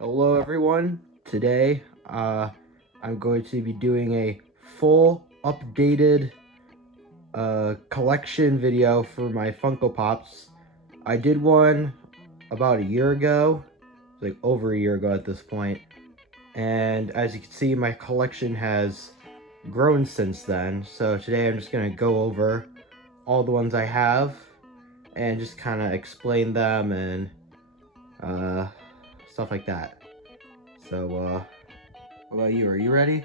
Hello everyone. Today I'm going to be doing a full updated collection video for my Funko Pops. I did one about a year ago, like over a year ago at this point, and as you can see my collection has grown since then. So today I'm just going to go over all the ones I have and just kind of explain them and stuff like that. So, what about you? Are you ready?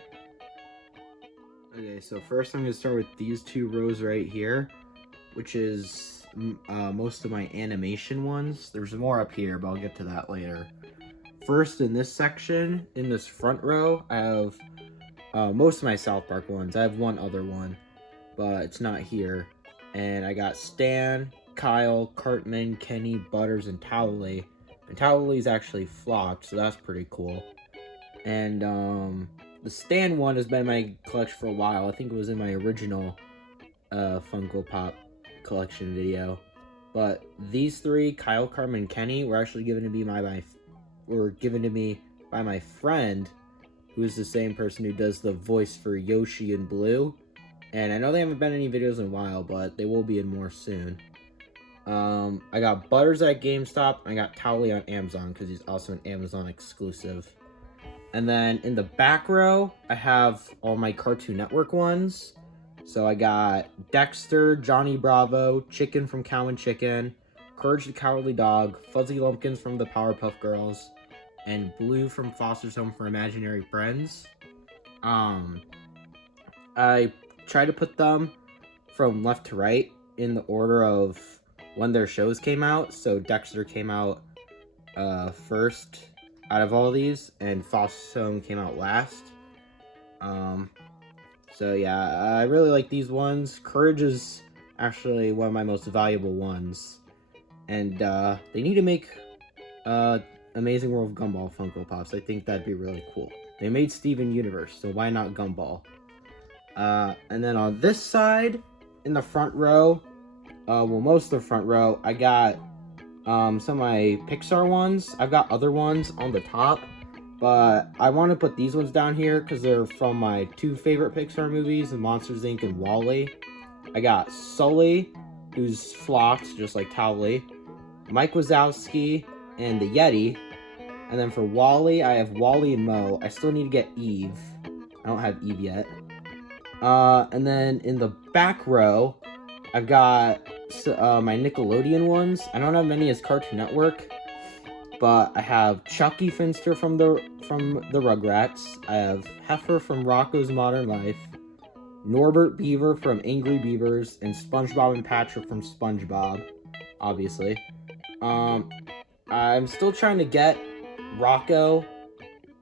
Okay, so first I'm going to start with these two rows right here, which is most of my animation ones. There's more up here, but I'll get to that later. First, in this section, in this front row, I have most of my South Park ones. I have one other one, but it's not here. And I got Stan, Kyle, Cartman, Kenny, Butters, and Towley. And Towley's actually flopped, so that's pretty cool. And the Stan one has been in my collection for a while. I think it was in my original Funko Pop collection video. But these three, Kyle, Cartman, and Kenny, were actually given to me by my friend, who is the same person who does the voice for Yoshi and Blue. And I know they haven't been in any videos in a while, but they will be in more soon. I got Butters at GameStop. I got Towley on Amazon because he's also an Amazon exclusive. And then in the back row, I have all my Cartoon Network ones. So I got Dexter, Johnny Bravo, Chicken from Cow and Chicken, Courage the Cowardly Dog, Fuzzy Lumpkins from the Powerpuff Girls, and Blue from Foster's Home for Imaginary Friends. I try to put them from left to right in the order of when their shows came out. So Dexter came out first out of all these, and Foster's Home came out last. So yeah, I really like these ones. Courage is actually one of my most valuable ones, and they need to make Amazing World of Gumball Funko Pops. I think that'd be really cool. They made Steven Universe, so why not Gumball? And then on this side, in the front row, most of the front row, I got some of my Pixar ones. I've got other ones on the top, but I want to put these ones down here because they're from my two favorite Pixar movies, Monsters, Inc. and WALL-E. I got Sully, who's flopped, just like Towley, Mike Wazowski, and the Yeti. And then for WALL-E, I have Wally and Mo. I still need to get Eve. I don't have Eve yet. And then in the back row, I've got my Nickelodeon ones. I don't have many as Cartoon Network, but I have Chucky Finster from the Rugrats. I have Heifer from Rocko's Modern Life, Norbert Beaver from Angry Beavers, and SpongeBob and Patrick from SpongeBob, obviously. I'm still trying to get Rocco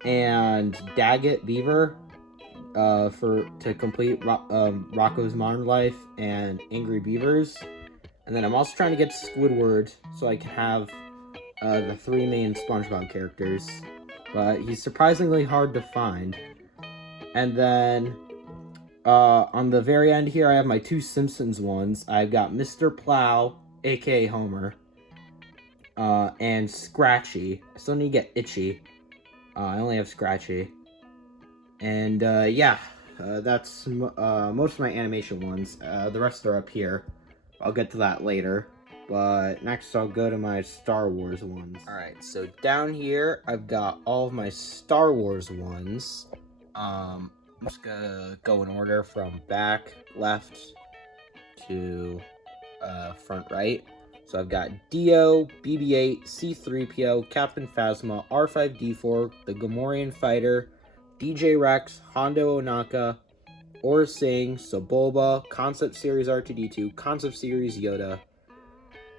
and Daggett Beaver to complete Rocko's Modern Life and Angry Beavers. And then I'm also trying to get Squidward so I can have the three main SpongeBob characters. But he's surprisingly hard to find. And then on the very end here, I have my two Simpsons ones. I've got Mr. Plow, aka Homer, and Scratchy. I still need to get Itchy. I only have Scratchy. And yeah, that's most of my animation ones. The rest are up here. I'll get to that later. But next I'll go to my Star Wars ones. Alright, so down here I've got all of my Star Wars ones. I'm just gonna go in order from back left to front right. So I've got Dio, BB-8, C-3PO, Captain Phasma, R5-D4, the Gamorrean Fighter, DJ Rex, Hondo Ohnaka, Aura Singh, Sebulba, Concept Series R2-D2, Concept Series Yoda,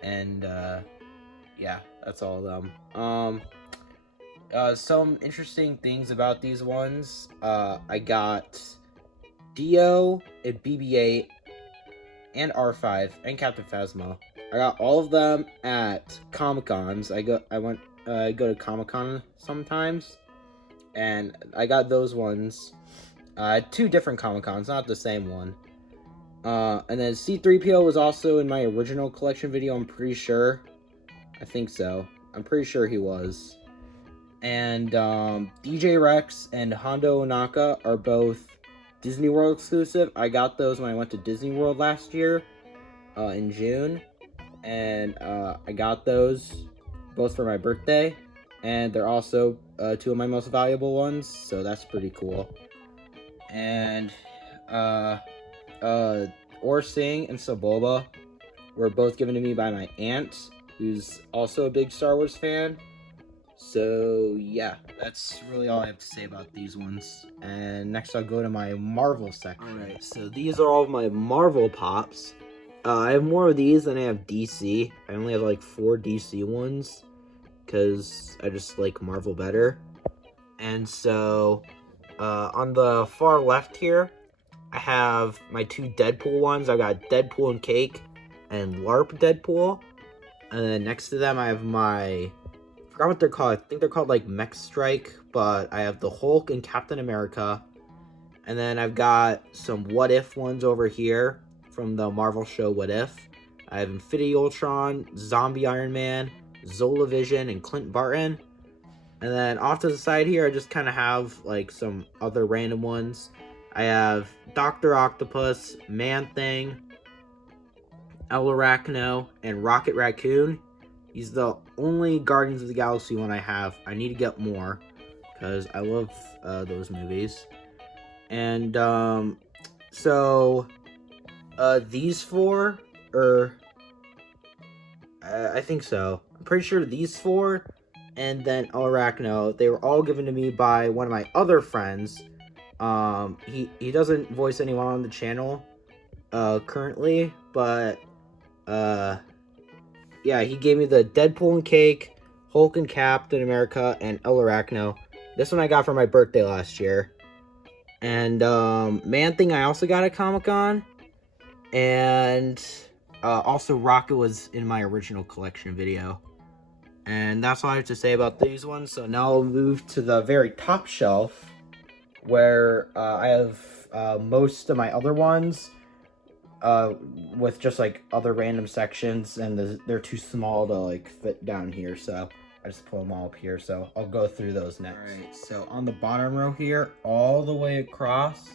and yeah, that's all of them. Some interesting things about these ones. I got Dio and BB-8 and R5 and Captain Phasma. I got all of them at Comic-Cons. I go to Comic-Con sometimes, and I got those ones at two different Comic-Cons, not the same one. And then C-3PO was also in my original collection video, I'm pretty sure. I think so. I'm pretty sure he was. And DJ Rex and Hondo Onaka are both Disney World exclusive. I got those when I went to Disney World last year in June. And I got those both for my birthday. And they're also two of my most valuable ones. So that's pretty cool. And Orsing and Saboba were both given to me by my aunt, who's also a big Star Wars fan. So yeah, that's really all I have to say about these ones. And next I'll go to my Marvel section. Alright, so these are all of my Marvel pops. I have more of these than I have DC. I only have like 4 DC ones, because I just like Marvel better. And so, on the far left here, I have my 2 Deadpool ones. I got Deadpool and Cake and LARP Deadpool. And then next to them, I have my, I forgot what they're called. I think they're called like Mech Strike, but I have the Hulk and Captain America. And then I've got some What If ones over here from the Marvel show What If. I have Infinity Ultron, Zombie Iron Man, Zola Vision, and Clint Barton. And then off to the side here, I just kind of have like some other random ones. I have Dr. Octopus, Man-Thing, El Arachno, and Rocket Raccoon. He's the only Guardians of the Galaxy one I have. I need to get more, because I love those movies. And so these 4, or I think so. I'm pretty sure these 4, and then El Arachno, they were all given to me by one of my other friends. He doesn't voice anyone on the channel currently, but yeah, he gave me the Deadpool and Cake, Hulk and Captain America, and El Arachno. This one I got for my birthday last year. And Man-Thing I also got at Comic-Con. And also Rocket was in my original collection video. And that's all I have to say about these ones. So now I'll move to the very top shelf, where I have most of my other ones with just like other random sections, and they're too small to like fit down here, so I just put them all up here. So I'll go through those next. Alright, so on the bottom row here, all the way across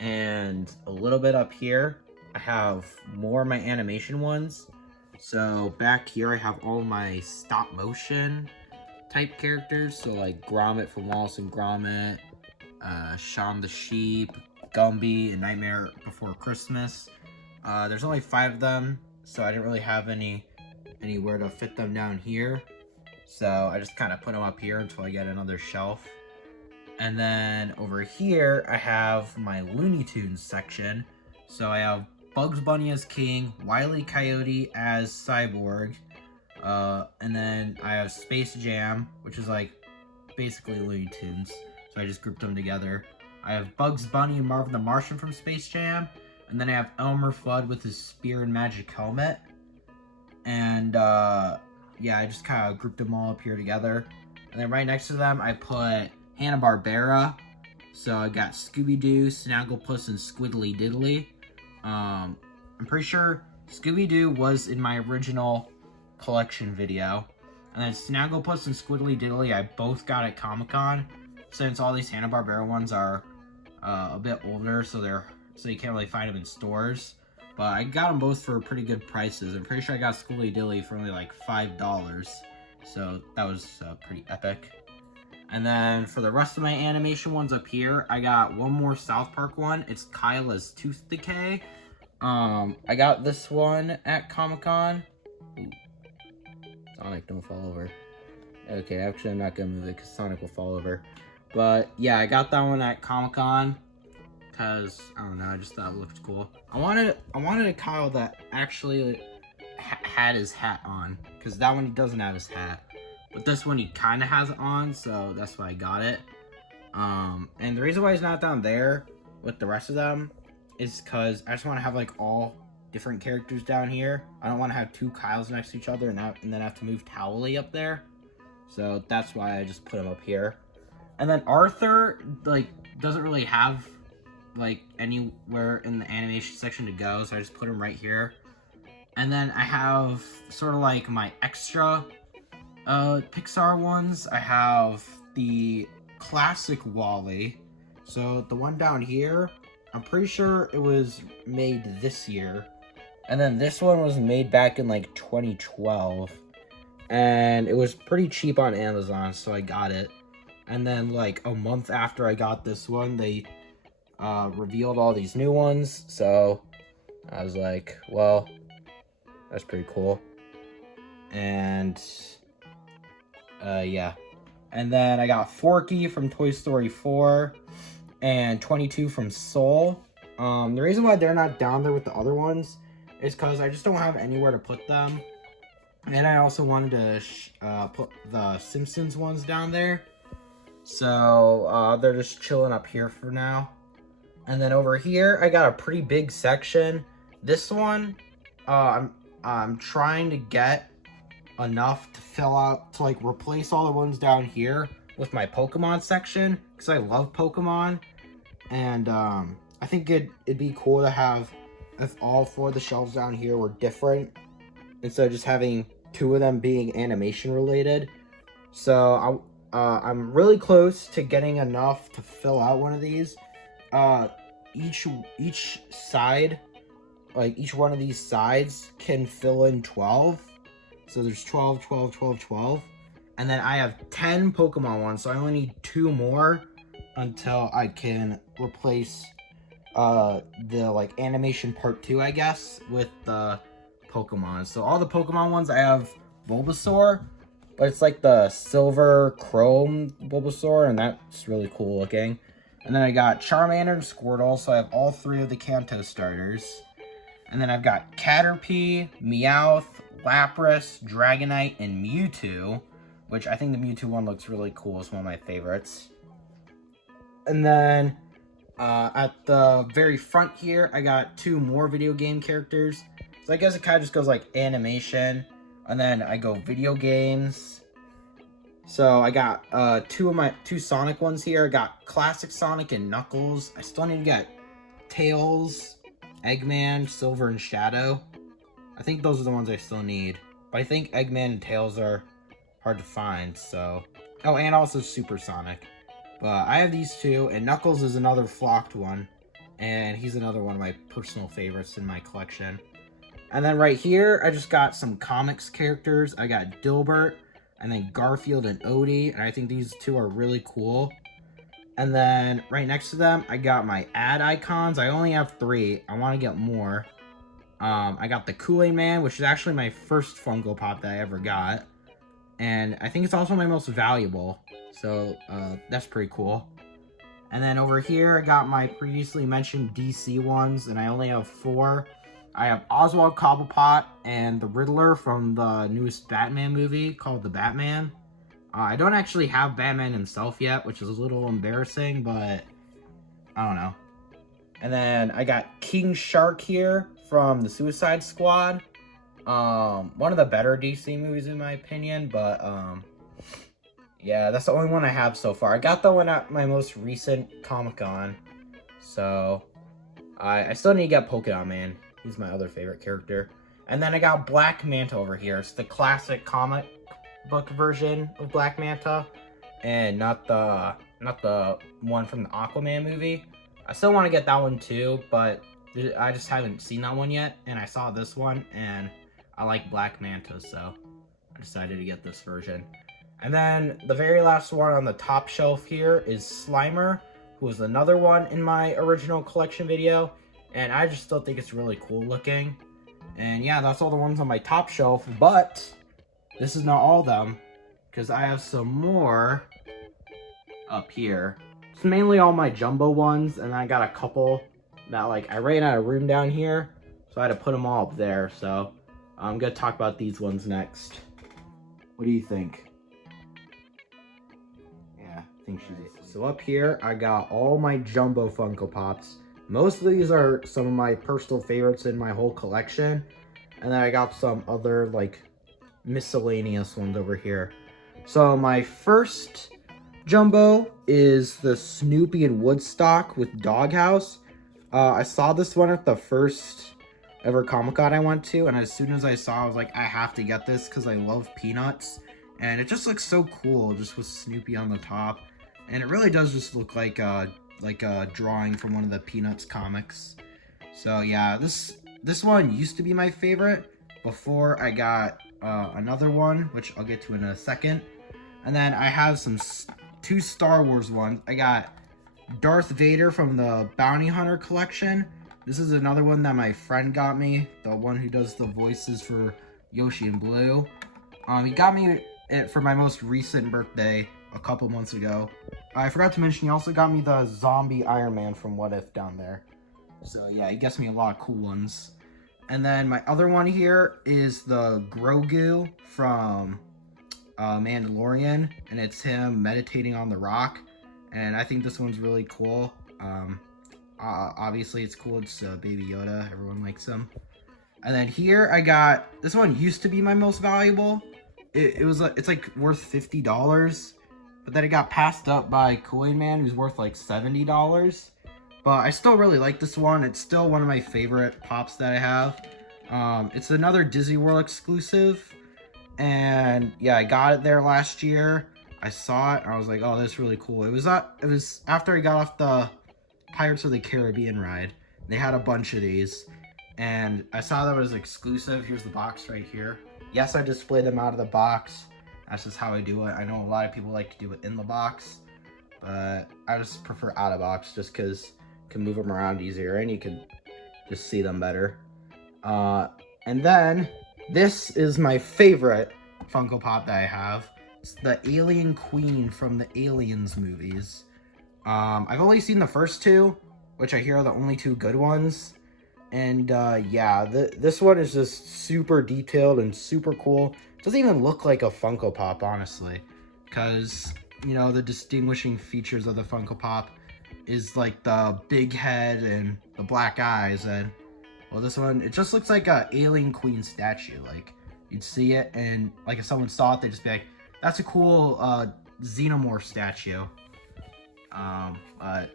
and a little bit up here, I have more of my animation ones. So back here I have all my stop motion type characters, so like Gromit from Wallace and Gromit, Shaun the Sheep, Gumby, and Nightmare Before Christmas. There's only 5 of them, so I didn't really have anywhere to fit them down here. So I just kind of put them up here until I get another shelf. And then over here, I have my Looney Tunes section. So I have Bugs Bunny as King, Wile E. Coyote as Cyborg, and then I have Space Jam, which is like basically Looney Tunes. So I just grouped them together. I have Bugs Bunny and Marvin the Martian from Space Jam. And then I have Elmer Fudd with his spear and magic helmet. And yeah, I just kind of grouped them all up here together. And then right next to them, I put Hanna-Barbera. So I got Scooby-Doo, Snagglepuss, and Squiddly Diddly. I'm pretty sure Scooby-Doo was in my original collection video. And then Snagglepuss and Squiddly Diddly I both got at Comic-Con. Since all these Hanna-Barbera ones are a bit older, so you can't really find them in stores. But I got them both for pretty good prices. I'm pretty sure I got Squiddly Diddly for only like $5. So that was pretty epic. And then for the rest of my animation ones up here, I got one more South Park one. It's Kyle as Tooth Decay. I got this one at Comic-Con. Sonic, don't fall over. Okay, actually I'm not gonna move it because Sonic will fall over. But yeah, I got that one at Comic-Con because I don't know, I just thought it looked cool. I wanted a Kyle that actually had his hat on, because that one he doesn't have his hat. But this one he kind of has it on, so that's why I got it. And the reason why he's not down there with the rest of them is because I just want to have like all different characters down here. I don't want to have 2 Kyles next to each other and then have to move Towley up there. So that's why I just put him up here. And then Arthur, like, doesn't really have like anywhere in the animation section to go, so I just put him right here. And then I have sort of like my extra Pixar ones. I have the classic Wally. So the one down here, I'm pretty sure it was made this year. And then this one was made back in like 2012. And it was pretty cheap on Amazon, so I got it. And then like a month after I got this one, they revealed all these new ones. So I was like, well, that's pretty cool. And yeah. And then I got Forky from Toy Story 4 and 22 from Soul. The reason why they're not down there with the other ones is because I just don't have anywhere to put them. And I also wanted to put the Simpsons ones down there. So they're just chilling up here for now. And then over here, I got a pretty big section. This one, I'm trying to get enough to fill out, to like replace all the ones down here with my Pokemon section, because I love Pokemon. And I think it'd be cool to have, if all 4 of the shelves down here were different, instead of just having 2 of them being animation related. So I'm really close to getting enough to fill out one of these. Each side, like each one of these sides can fill in 12. So there's 12, 12, 12, 12. And then I have 10 Pokemon ones, so I only need 2 more until I can replace the like animation part 2, I guess, with the Pokemon. So all the Pokemon ones, I have Bulbasaur, but it's like the silver chrome Bulbasaur, and that's really cool looking. And then I got Charmander and Squirtle, so I have all 3 of the Kanto starters. And then I've got Caterpie, Meowth, Lapras, Dragonite, and Mewtwo, which I think the Mewtwo one looks really cool. It's one of my favorites. And then at the very front here, I got 2 more video game characters. So I guess it kind of just goes like animation, and then I go video games. So I got 2 Sonic ones here. I got Classic Sonic and Knuckles. I still need to get Tails, Eggman, Silver, and Shadow. I think those are the ones I still need. But I think Eggman and Tails are hard to find, so... Oh, and also Super Sonic. But I have these 2, and Knuckles is another flocked one. And he's another one of my personal favorites in my collection. And then right here, I just got some comics characters. I got Dilbert, and then Garfield and Odie, and I think these 2 are really cool. And then right next to them, I got my ad icons. I only have 3. I want to get more. I got the Kool-Aid Man, which is actually my first Funko Pop that I ever got. And I think it's also my most valuable. So that's pretty cool. And then over here, I got my previously mentioned DC ones, and I only have 4. I have Oswald Cobblepot and the Riddler from the newest Batman movie called The Batman. I don't actually have Batman himself yet, which is a little embarrassing, but I don't know. And then I got King Shark here from the Suicide Squad. One of the better DC movies in my opinion, but yeah, that's the only one I have so far. I got the one at my most recent Comic-Con, so I still need to get Polka Man. He's my other favorite character. And then I got Black Manta over here. It's the classic comic book version of Black Manta, and not the one from the Aquaman movie. I still want to get that one too, but I just haven't seen that one yet, and I saw this one, and I like Black Manta, so I decided to get this version. And then the very last one on the top shelf here is Slimer, who was another one in my original collection video, and I just still think it's really cool looking. And yeah, that's all the ones on my top shelf, but this is not all of them, because I have some more up here. It's mainly all my jumbo ones, and I got a couple that, like, I ran out of room down here, so I had to put them all up there. So I'm gonna talk about these ones next. What do you think? Yeah, I think she's asleep. So up here, I got all my jumbo Funko Pops. Most of these are some of my personal favorites in my whole collection, and then I got some other, like, miscellaneous ones over here. So my first jumbo is the Snoopy and Woodstock with Doghouse. I saw this one at the first ever Comic-Con I went to, and as soon as I saw it, I was like, I have to get this because I love Peanuts. and it just looks so cool, just with Snoopy on the top, and it really does just look like a drawing from one of the Peanuts comics. So yeah, this one used to be my favorite before I got another one, which I'll get to in a second. And then I have two Star Wars ones. I got Darth Vader from the Bounty Hunter collection. This is another one that my friend got me, the one who does the voices for Yoshi and Blue. He got me it for my most recent birthday a couple months ago. I forgot to mention, he also got me the zombie Iron Man from What If down there. So yeah, he gets me a lot of cool ones. And then my other one here is the Grogu from Mandalorian, and it's him meditating on the rock. And I think this one's really cool. Obviously it's cool, it's Baby Yoda, everyone likes him. And then here I got, this one used to be my most valuable. It's like worth $50, but then it got passed up by Kool-Aid Man, who's worth like $70. But I still really like this one. It's still one of my favorite pops that I have. It's another Disney World exclusive, and yeah, I got it there last year. I saw it, and I was like, oh, that's really cool. It was after I got off the Pirates of the Caribbean ride. They had a bunch of these, and I saw that it was exclusive. Here's the box right here. Yes, I display them out of the box. That's just how I do it. I know a lot of people like to do it in the box, but I just prefer out of box just because you can move them around easier and you can just see them better. And then this is my favorite Funko Pop that I have. It's the Alien Queen from the Aliens movies. I've only seen the first two, which I hear are the only two good ones. And yeah, this one is just super detailed and super cool. It doesn't even look like a Funko Pop, honestly, because, you know, the distinguishing features of the Funko Pop is like the big head and the black eyes, and well, this one, it just looks like a Alien Queen statue. Like, you'd see it, and like if someone saw it, they'd just be like, that's a cool xenomorph statue. But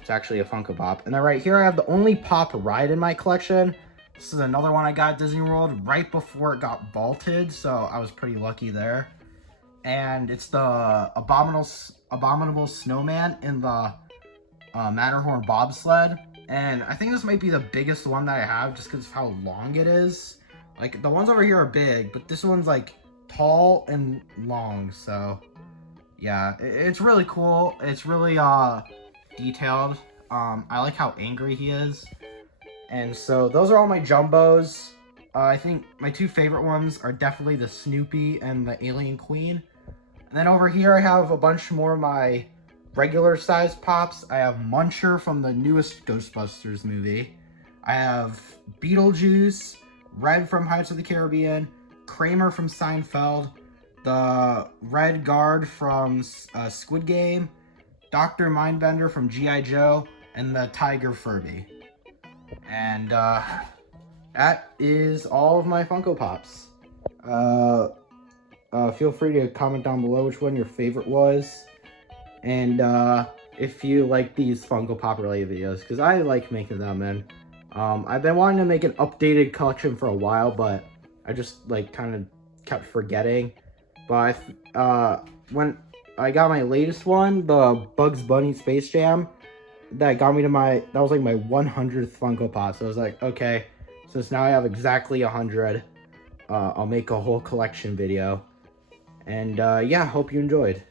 it's actually a Funko Pop. And then right here I have the only Pop ride in my collection. This is another one I got at Disney World right before it got vaulted, so I was pretty lucky there. And it's the Abominable Snowman in the Matterhorn bobsled. And I think this might be the biggest one that I have just because of how long it is. Like, the ones over here are big, but this one's like tall and long, so yeah, it's really cool. It's really detailed. I like how angry he is. And so those are all my jumbos. I think my two favorite ones are definitely the Snoopy and the Alien Queen. And then over here I have a bunch more of my regular sized pops. I have Muncher from the newest Ghostbusters movie. I have Beetlejuice, Red from Pirates of the Caribbean, Kramer from Seinfeld, the Red Guard from Squid Game, Dr. Mindbender from G.I. Joe, and the Tiger Furby. And that is all of my Funko Pops. Feel free to comment down below which one your favorite was. And if you like these Funko Pop related videos, because I like making them. And I've been wanting to make an updated collection for a while, but I just like kind of kept forgetting. But when I got my latest one, the Bugs Bunny Space Jam, that got me to that was like my 100th Funko Pop. So I was like, okay, since now I have exactly 100, I'll make a whole collection video. And yeah, hope you enjoyed.